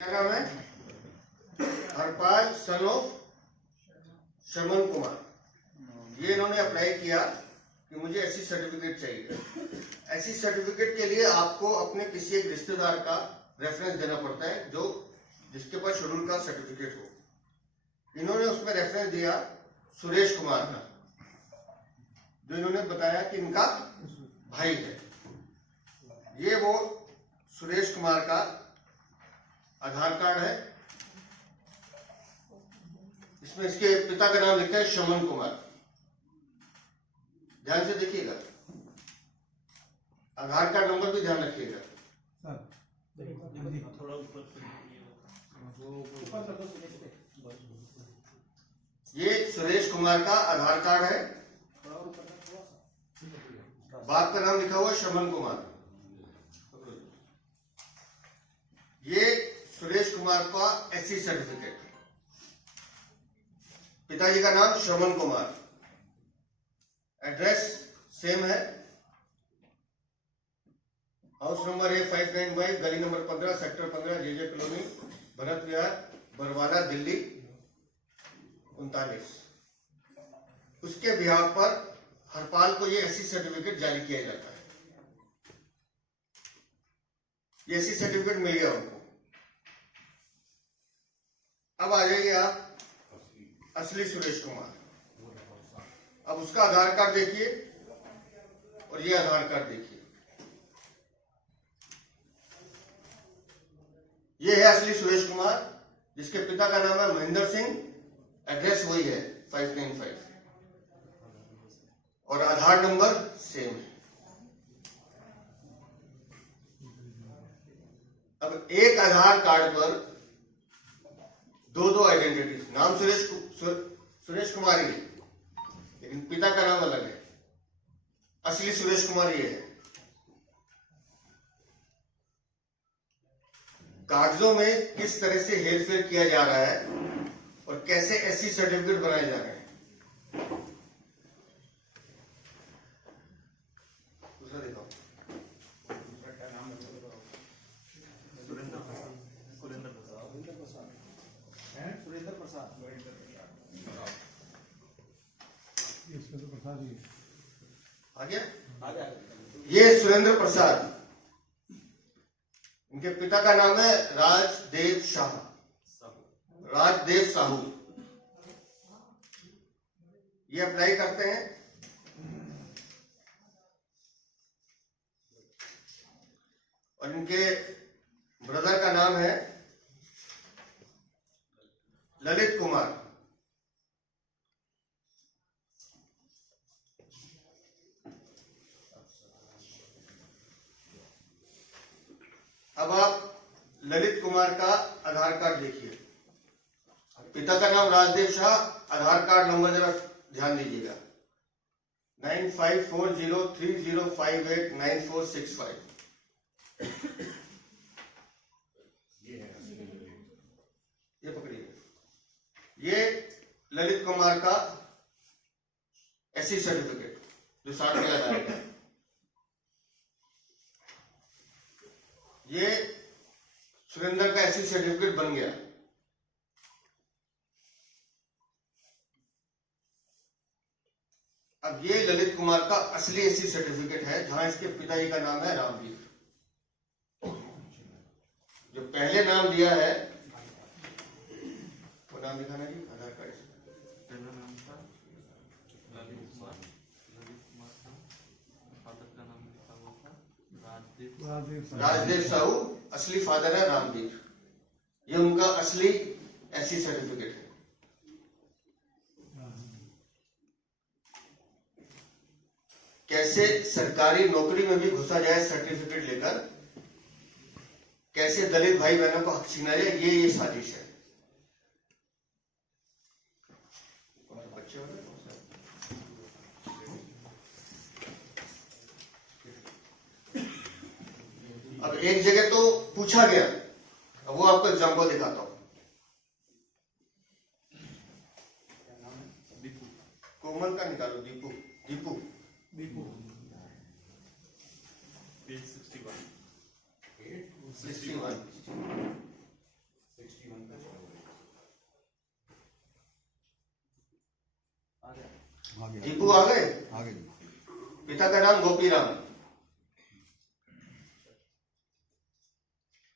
क्या नाम है? हरपाल सन ऑफ श्रमण कुमार। ये इन्होंने अप्लाई किया कि मुझे ऐसी सर्टिफिकेट चाहिए। ऐसी सर्टिफिकेट के लिए आपको अपने किसी एक रिश्तेदार का रेफरेंस देना पड़ता है जो जिसके पास शेड्यूल का सर्टिफिकेट हो। इन्होंने उसमें रेफरेंस दिया सुरेश कुमार का, जो इन्होंने बताया कि इनका भाई है। ये वो सुरेश कुमार का आधार कार्ड है। इसमें इसके पिता का नाम लिखा है श्रमण कुमार। ध्यान से देखिएगा, आधार कार्ड नंबर भी ध्यान रखिएगा। ये सुरेश कुमार का आधार कार्ड है। बाप का नाम लिखा हुआ श्रमण कुमार। ये सुरेश कुमार का एससी सर्टिफिकेट। पिताजी का नाम श्रमण कुमार। एड्रेस सेम है, हाउस नंबर है 595, गली number 15, sector 15, JJ colony, Bharat Vihar, Barwala, Delhi 39। उसके बिहार पर हरपाल को ये एससी सर्टिफिकेट जारी किया जाता है। ये एससी सर्टिफिकेट मिल गया उनको। अब आ जाइए आप असली सुरेश कुमार। अब उसका आधार कार्ड देखिए और ये आधार कार्ड देखिए। ये है असली सुरेश कुमार, जिसके पिता का नाम है महेंद्र सिंह। एड्रेस वही है 595 और आधार नंबर सेम है। अब एक आधार कार्ड पर दो आइडेंटिटी, नाम सुरेश कुमार ही है, लेकिन पिता का नाम अलग है। असली सुरेश कुमार ये है। कागजों में किस तरह से हेरफेर किया जा रहा है और कैसे एससी सर्टिफिकेट बनाए जा रहे हैं। दूसरा देखो, सुरेंद्र प्रसाद आ गया। ये सुरेंद्र प्रसाद, इनके पिता का नाम है राजदेव साहू। ये अप्लाई करते हैं। और इनके ब्रदर का नाम है ललित कुमार। अब आप ललित कुमार का आधार कार्ड देखिए। पिता का नाम राजदेव शाह, आधार कार्ड नंबर जरा ध्यान दीजिएगा 954030589465। ये पकड़िए, ये ललित कुमार का एससी सर्टिफिकेट जो साथ में लगा है। ये सुरेंद्र का एससी सर्टिफिकेट बन गया। अब ये ललित कुमार का असली एससी सर्टिफिकेट है, जहां इसके पिताजी का नाम है रामवीर। जो पहले नाम दिया है वो नाम दिखाना जी आधार कार्ड से। राजदेव साहू, असली फादर है रामवीर। ये उनका असली एससी सर्टिफिकेट है। कैसे सरकारी नौकरी में भी घुसा जाए सर्टिफिकेट लेकर, कैसे दलित भाई बहनों को हक छीना जाए, ये साजिश है। अब एक जगह तो पूछा गया, अब वो आपको एग्जाम्पल दिखाता हूं। कोमल का निकालो, दीपू दीपू दीपू 61 दीपू आ गए। पिता का नाम गोपीराम।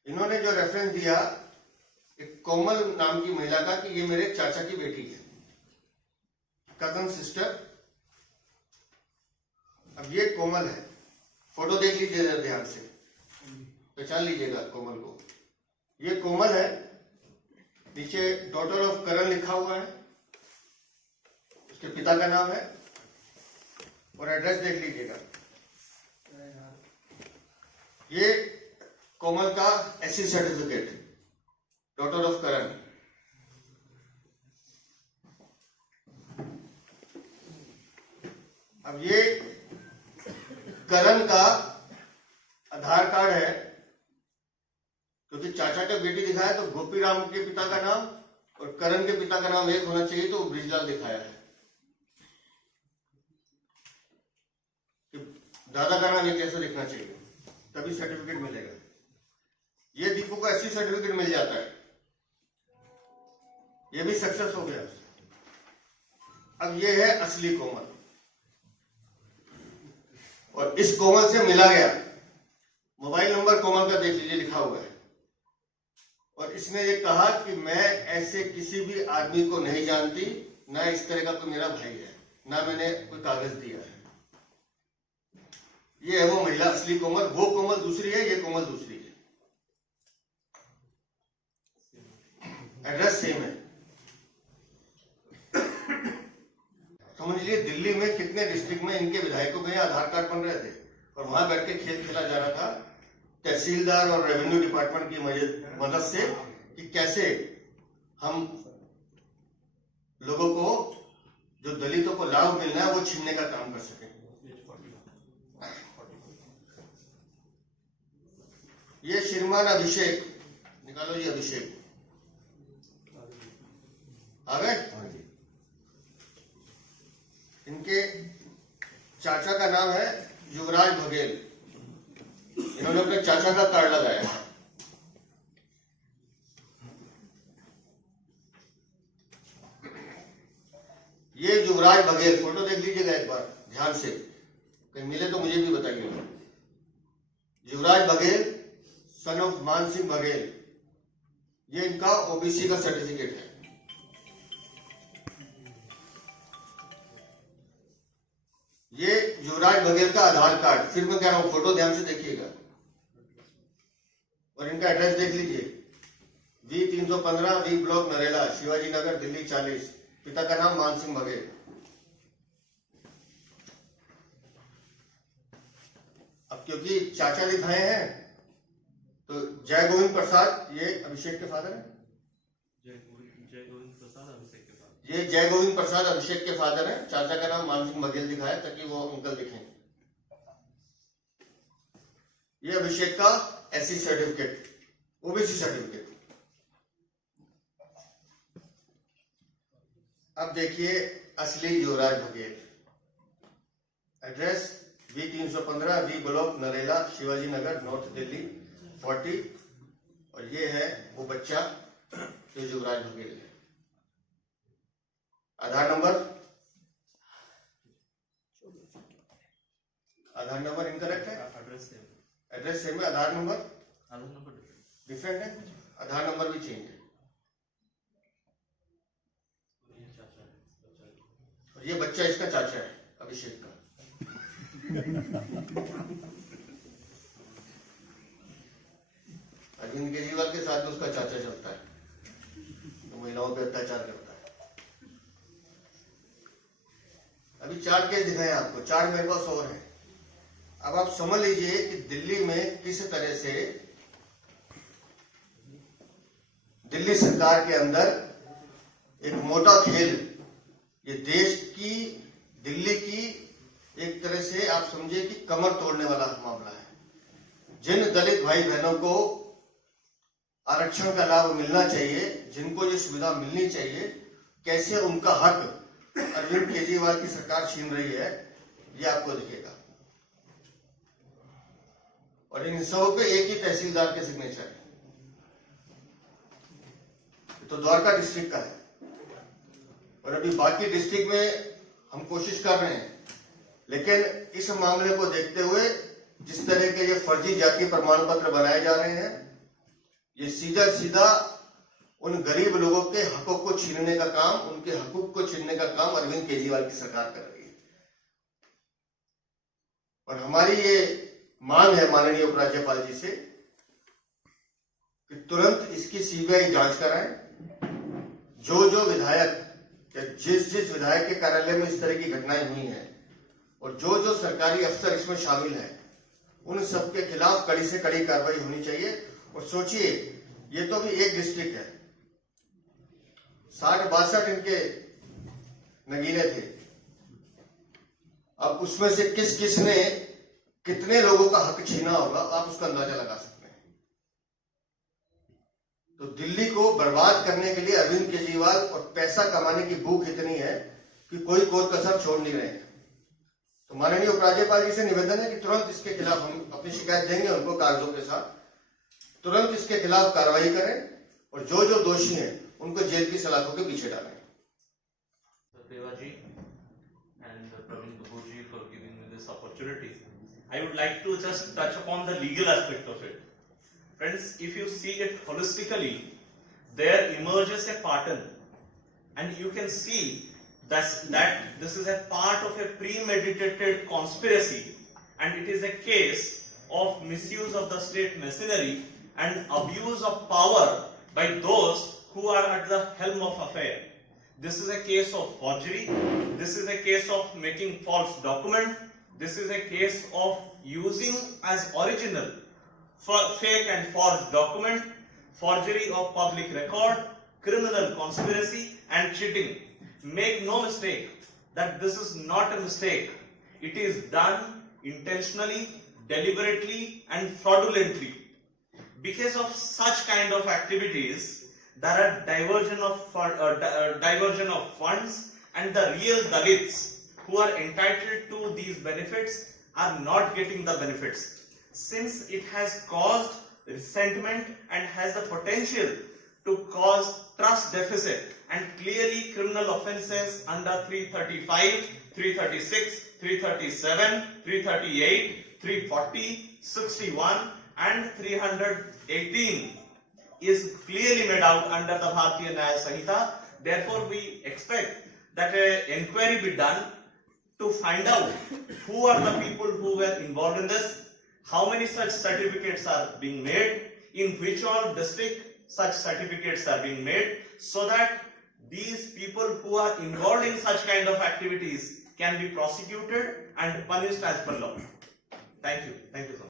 इन्होंने जो रेफरेंस दिया एक कोमल नाम की महिला का कि ये मेरे चाचा की बेटी है, कजन सिस्टर। अब ये कोमल है, फोटो देख लीजिए जरा ध्यान से, पहचान लीजिएगा कोमल को। ये कोमल है, नीचे डॉटर ऑफ करण लिखा हुआ है, उसके पिता का नाम है और एड्रेस देख लीजिएगा। ये कोमल का एससी सर्टिफिकेट, डॉटर ऑफ करण। अब ये करण का आधार कार्ड है, क्योंकि चाचा का बेटी दिखाया तो गोपीराम के पिता का नाम और करण के पिता का नाम एक होना चाहिए, तो ब्रिजलाल दिखाया है। दादा का नाम ये कैसे लिखना चाहिए, तभी सर्टिफिकेट मिलेगा। ये दीपू को एससी सर्टिफिकेट मिल जाता है, ये भी सक्सेस हो गया। अब ये है असली कोमल, और इस कोमल से मिला गया मोबाइल नंबर कोमल का देख लीजिए, लिखा हुआ है। और इसने ये कहा कि मैं ऐसे किसी भी आदमी को नहीं जानती, ना इस तरह का कोई मेरा भाई है, ना मैंने कोई कागज दिया है। ये है वो महिला, असली कोमल। वो कोमल दूसरी है, ये कोमल दूसरी है। एड्रेस सेम है। समझ लीजिए दिल्ली में कितने डिस्ट्रिक्ट में इनके विधायकों के आधार कार्ड बन रहे थे और वहां बैठ के खेल खेला जा रहा था तहसीलदार और रेवेन्यू डिपार्टमेंट की मदद से कि कैसे हम लोगों को, जो दलितों को लाभ मिलना है, वो छीनने का काम कर सके। ये श्रीमान अभिषेक, निकालो जी अभिषेक, आ गए। इनके चाचा का नाम है युवराज बघेल, इन्होंने अपने चाचा का कार्ड लगाया। ये युवराज बघेल, फोटो देख लीजिएगा एक बार ध्यान से, कहीं मिले तो मुझे भी बताइएगा। युवराज बघेल सन ऑफ मान सिंह बघेल, ये इनका ओबीसी का सर्टिफिकेट है। ये युवराज बघेल का आधार कार्ड, फिर मैं कह रहा हूं फोटो ध्यान से देखिएगा, और इनका एड्रेस देख लीजिए, V315 V block Narela, Shivaji Nagar, Delhi 40। पिता का नाम मान सिंह बघेल। अब क्योंकि चाचा दिखाए हैं तो जय गोविंद प्रसाद, ये अभिषेक के फादर है। जय गोविंद प्रसाद अभिषेक के फादर, ये जय गोविंद प्रसाद अभिषेक के फादर है। चाचा का नाम मान सिंह बघेल दिखाया ताकि वो अंकल दिखें। ये अभिषेक का एससी सर्टिफिकेट, ओबीसी सर्टिफिकेट। अब देखिए असली Yuvraj Baghel, address V315 V block Narela, Shivaji Nagar, north Delhi 40। और ये है वो बच्चा जो युवराज बघेल है। आधार नंबर इनकरेक्ट है, एड्रेस सेम है, आधार नंबर डिफरेंट है, आधार नंबर भी चेंज है। और ये बच्चा इसका चाचा है, अभिषेक का। अरविंद केजरीवाल के साथ में उसका चाचा चलता है, तो महिलाओं पे अत्याचार करता है। अभी 4 केस दिखाए आपको, 4 मेरे पास और हैं। अब आप समझ लीजिए कि दिल्ली में किस तरह से दिल्ली सरकार के अंदर एक मोटा खेल, ये देश की, दिल्ली की एक तरह से आप समझिए कि कमर तोड़ने वाला मामला है। जिन दलित भाई बहनों को आरक्षण का लाभ मिलना चाहिए, जिनको ये सुविधा मिलनी चाहिए, कैसे उनका हक अरविंद केजरीवाल की सरकार छीन रही है, ये आपको दिखेगा। और इन सब पे एक ही तहसीलदार के सिग्नेचर है। तो द्वारका डिस्ट्रिक्ट का है, और अभी बाकी डिस्ट्रिक्ट में हम कोशिश कर रहे हैं, लेकिन इस मामले को देखते हुए जिस तरह के ये फर्जी जाति प्रमाण पत्र बनाए जा रहे हैं, ये सीधा सीधा उन गरीब लोगों के हकों को छीनने का काम, उनके हकूक को छीनने का काम अरविंद केजरीवाल की सरकार कर रही है। और हमारी ये मांग है माननीय उपराज्यपाल जी से कि तुरंत इसकी सीबीआई जांच कराएं। जो विधायक या जिस विधायक के कार्यालय में इस तरह की घटनाएं हुई हैं और जो सरकारी अफसर इसमें शामिल हैं, उन सबके खिलाफ कड़ी से कड़ी कार्रवाई होनी चाहिए। और सोचिए, ये तो भी एक डिस्ट्रिक्ट है, 60-62 इनके नगीने थे। अब उसमें से किस ने कितने लोगों का हक छीना होगा, आप उसका अंदाजा लगा सकते हैं। तो दिल्ली को बर्बाद करने के लिए अरविंद केजरीवाल और पैसा कमाने की भूख इतनी है कि कोई कसर छोड़ नहीं रहे हैं। तो माननीय उपराज्यपाल जी से निवेदन है कि तुरंत इसके खिलाफ हम अपनी शिकायत देंगे उनको कागजों के साथ, तुरंत इसके खिलाफ कार्रवाई करें और जो दोषी हैं उनको जेल की सलाखों के पीछे डालें। Dewa ji and Praveen Kapoor ji for giving me this opportunity. I would like to just touch upon the legal aspect of it. Friends, if you see it holistically, there emerges a pattern, and you can see that this is a part of a premeditated conspiracy, and it is a case of misuse of the state machinery and abuse of power by those who are at the helm of affair. This is a case of forgery. This is a case of making false document. This is a case of using as original fake and forged document, forgery of public record, criminal conspiracy and cheating. Make no mistake that this is not a mistake. It is done intentionally, deliberately and fraudulently. Because of such kind of activities, there are diversion of funds, and the real Dalits who are entitled to these benefits are not getting the benefits. Since it has caused resentment and has the potential to cause trust deficit, and clearly criminal offences under 335, 336, 337, 338, 340, 61 and 318 is clearly made out under the Bharatiya Nyaya Sanhita. Therefore, we expect that an inquiry be done to find out who are the people who were involved in this, how many such certificates are being made, in which all district such certificates are being made, so that these people who are involved in such kind of activities can be prosecuted and punished as per law. Thank you. Thank you so much.